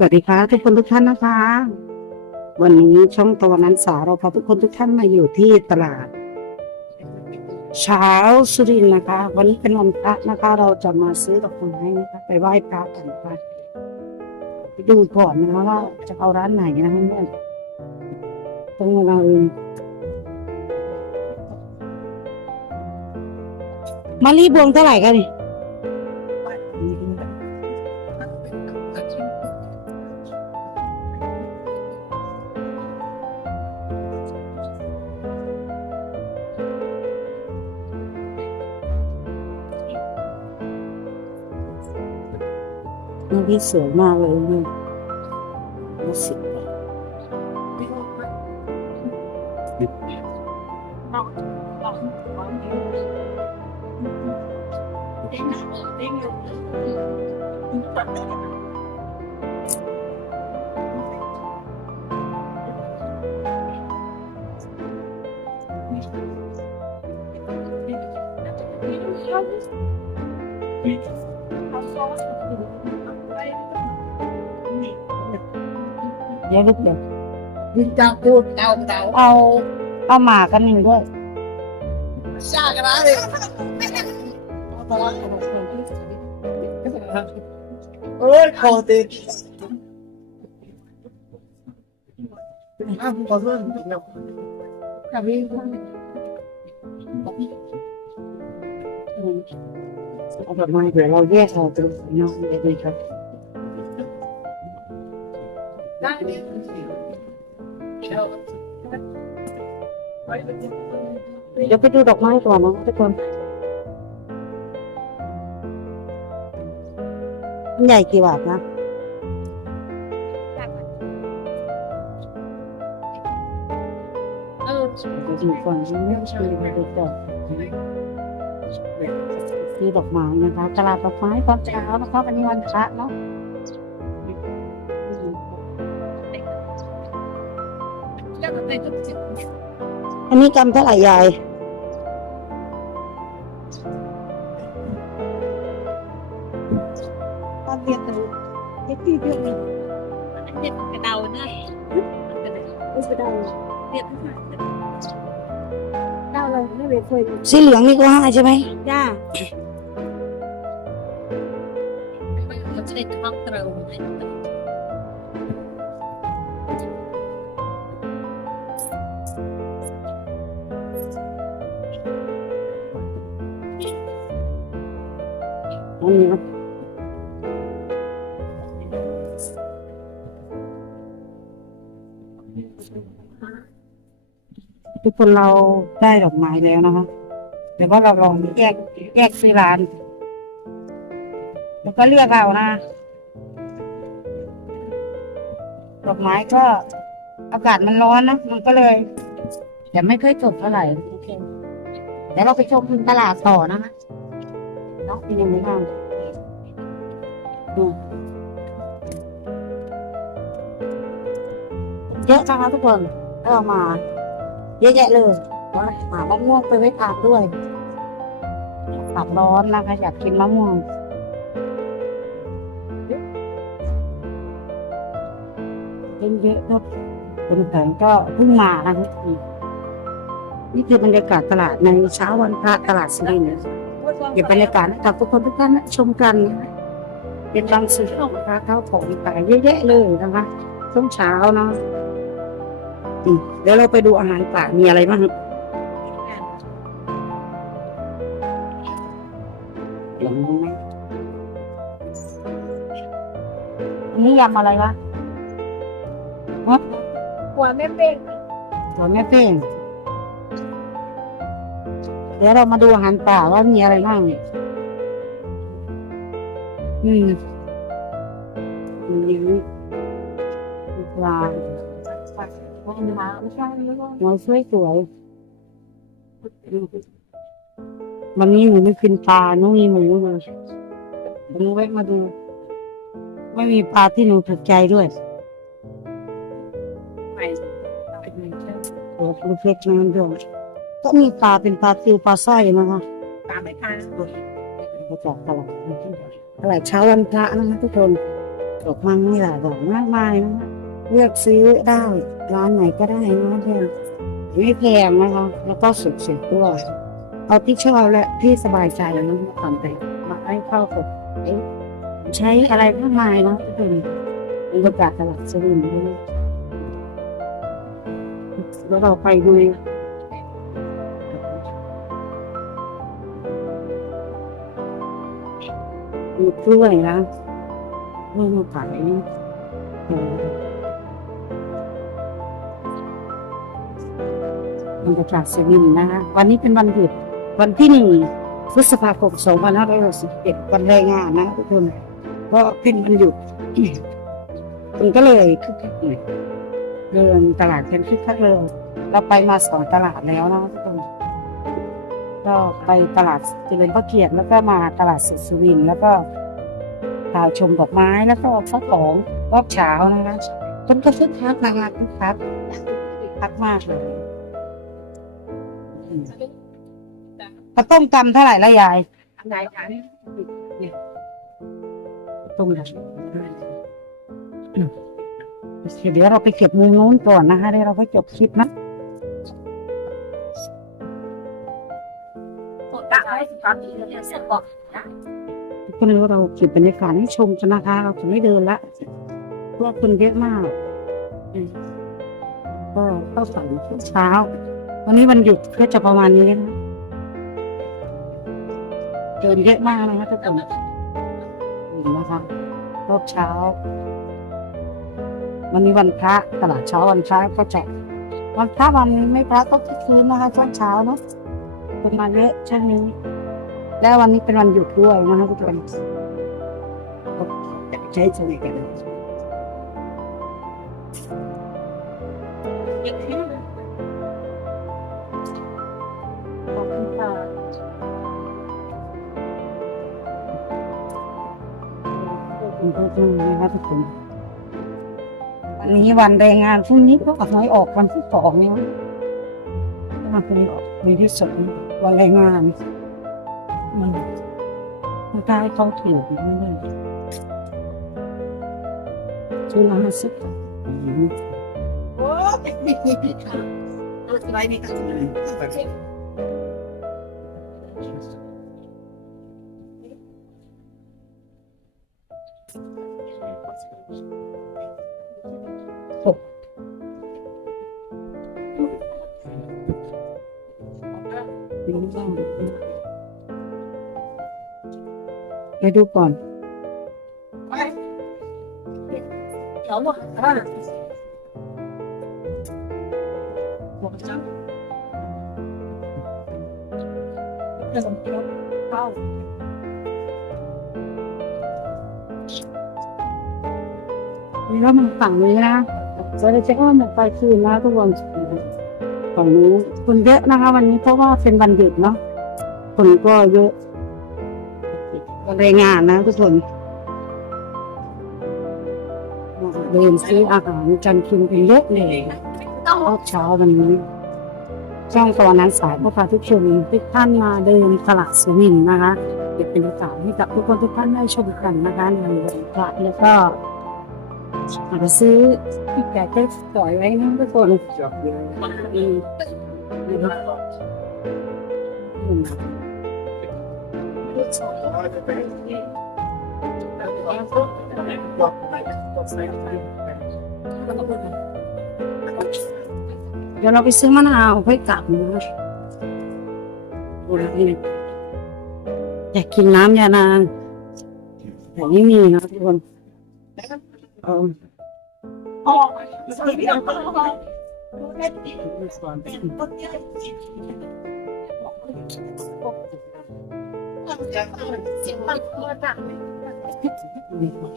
สวัสดีค่ะทุกคนทุกท่านนะคะ วันนี้ช่องตะวันนันสาเราพาทุกคนทุกท่านมาอยู่ที่ตลาด เช้าสุรินนะคะ วันนี้เป็นวันพระนะคะ เราจะมาซื้อดอกไม้นะคะ ไปไหว้พระกันค่ะไปดูก่อนนะคะว่าจะเอาร้านไหนนะคะเนี่ยตรงเรามารีบวงเท่าไหร่กันนี่ นี่ที่สวยมากเลยเนี่ยรู้สึกแบบเยอะเลยดินจากพูดเตาเตาเอาเอาหมากันหนึ่งด้วยซากันเลยโอ้ยคอติดอ้าวขอโทษกับพี่เอาดอกไม้เดี๋ยวเราแยกเอาตัวน้องเลยครับ เดี๋ยวไปดูดอกไม้ก่อนนะทุกคนใหญ่กี่บาทนะไปดูก่อนไม่ใช่ไปดูก่อนซื้อดอกไม้นะคะตลาดดอกไม้ตอนเช้านะคะวันนี้วันพระเนาะ อันนี้กำเท่าไหร่ยายตอนเรียนเลยเด็กที่เรียนเลยเด็ดกระเดาเนอะไม่ใช่ดาวเด็ดดาวเลยไม่เคยสีเหลืองนี่ก็ห้าใช่ไหมจ้ามันจะได้ท้องตรง อันนี้ทุกคนเราได้ดอกไม้แล้วนะคะเดี๋ยวว่าเราลองแยกแยกซื้อร้าน แล้วก็เลือกเอานะ ดอกไม้ก็อากาศมันร้อนนะ มันก็เลยแต่ไม่ค่อยสดเท่าไหร่โอเคเดี๋ยวเราไปชมตลาดต่อนะคะเนาะเป็นยังไงบ้าง ดูเยอะจังนะทุกคนเอามา เยอะแยะเลยว่าหามะม่วงไปไว้ทานด้วยอากร้อนนะคะ อยากกินมะม่วงเป็นเยอะครับคนแผงก็เพิ่งมานะคะนี่คือบรรยากาศตลาดในเช้าวันพระตลาดสุรินเก็บบรรยากาศให้กับทุกคนทุกท่านชมกันนะ เป็นบางสื่อของพระเข้าของขายเยอะแยะเลยนะคะช่วงเช้าเนาะอืมเดี๋ยวเราไปดูอาหารป่ามีอะไรบ้างหลังนี้ไหมอันนี้ยำอะไรวะหัวแม่เป็นหัวแม่เป้งเดี๋ยวเรามาดูอาหารป่าว่ามีอะไรบ้าง อืมมีนี้มีปลาหัวสวยสวยๆอืมวันนี้หนูไม่กินปลาหนูมีหมูเลยหนูแวะมาดู ไม่มีปลาที่หนูถูกใจด้วยโอ้ลูกเล็กนั่นด้วยก็มีปลาเป็นปลาซิวปลาสร้อยนะคะตามไปทางมาจากตลาด ตลาดเช้าวันพระนะคะทุกคนดอกไม้หลายดอกมากมายนะคะเลือกซื้อได้ร้านไหนก็ได้นะเพื่อนไม่แพงนะคะแล้วก็สุดๆด้วยเอาที่ชอบและที่สบายใจแล้วนะทำไปมาให้เข้ากับใช้อะไรมากมายนะทุกคนบรรยากาศตลาดสวินด้วยแล้วเราไปดู มีกล้วยนะมาขายเออบรรยากาศสวินนะคะวันนี้เป็นวันหยุดวันที่หนึ่งพฤษภาคม2561วันแรงงานนะทุกคนก็เป็นวันหยุดคุณก็เลยคึกคักหน่อยเดินตลาดกันคึกคักเลยเราไปมาสองตลาดแล้วนะทุกคน ก็ไปตลาดเจริญพระเกียรติแล้วก็มาตลาดสุสุรินแล้วก็ตาชมดอกไม้แล้วก็ข้าวของรอบเช้านะคะคนก็คึกคักนะคะคึกคักคึกคักมากเลยข้าวต้มตำเท่าไหร่ละยายไหนคะต้มยำเดี๋ยวเราไปเก็บมุมนู้นก่อนนะคะเดี๋ยวเราไปจบคลิปนะ ก็เนี่ยเราจบอกนะทุกคนเราเก็บบรรยากาศให้ชมกันนะคะ เราจะไม่เดินละเพราะว่าคนเยอะมากก็เข้าฝันช่งเช้า วันนี้วันหยุดก็จะประมาณนี้นะเดินเยอะมากนะคะทุกคนเห็นะคะรอบเช้า วันนี้วันพระตลาดเช้าวันพระก็จะวันพระวันไม่พระก็ทุกคืนนะคะช่วงเช้าเนาะ คนมาเยอะช่วงนี้ และวันนี้เป็นวันหยุดด้วยนะคะทุกคนใช้ชีวิตกันขอบคุณค่ะคุณทุกท่านนะคะทุกคนวันนี้วันแรงงานพรุ่งนี้ก็ออกน้ออกวันที่สองนี่ มั้งวันพรุ่งนี้ออกวันที่สองวันแรงงาน มันมันกล้าให้เขาถูกไม่ได้ชุดละห้าสิบโอ้ยมีมีมีค่ะอะไรมี กันไปดูก่อนเดี๋ยวหมดเข้านี่ก็มาฝั่งนี้นะเราจะอ้อมออกไปคืนนะทุกคนฝั่งนู้คนเยอะนะคะ วันนี้เพราะว่าเป็นวันหยุดเนาะคนก็เยอะ แรงงานนะทุกคนเดินซื้ออาหารกันกินกันเยอะเลยต้องรอบเช้าวันนี้ช่องตอนนั้นสายก็พาทุกชมทุกท่านมาเดินตลาดสุนินทร์นะคะเก็บเป็นโอกาสให้กับทุกคนทุกท่านได้ชมกันนะคะในวันพระแล้วก็อาจจะซื้อที่แกจะปล่อยไว้นะทุกคนอืมนะครับอืม เดี๋ยวเราไปซื้อมะนาวค่อยกลับนะโอ้ยนี่อยากกินน้ำยานางแต่ไม่มีนะทุกคนเอ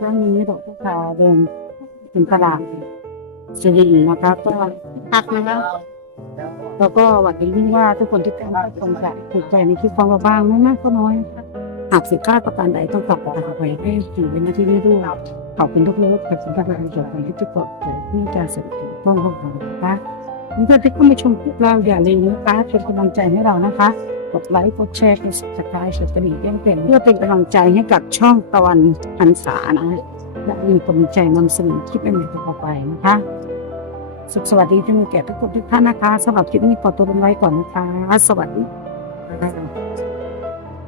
ถ้ามีดอกพาเดินเป็นตลาดสิรินทร์นะคะก็พักนะคะแล้วก็หวังยิ่งว่าทุกคนทุกท่านก็คงจะถูกใจในคลิปของเราบ้างไม่มากก็น้อย หากสินค้าประการใดต้องกลับมาไปให้ถึงเป็นหน้าที่นี้ด้วยขอบคุณทุกท่านกับสินค้าประการจบไปที่ทุกคนที่จะเสร็จถึงห้องของเรานะคะนี่ก็ที่เข้ามาชมคลิปเราอย่าลืมนะคะเป็นกำลังใจให้เรานะคะ กดไลค์ กดแชร์ กด subscribe กดกระดิ่งแจ้งเตือนเพื่อเป็นกำลังใจให้กับช่องตะวันพันษานะและมีกำลังใจนำเสนอคลิปใหม่ๆต่อไปนะคะ สุขสวัสดีที่มีแก่ทุกคนทุกท่านนะคะสำหรับคลิปนี้ขอตัวลงไว้ก่อนนะคะ สวัสดีค่ะ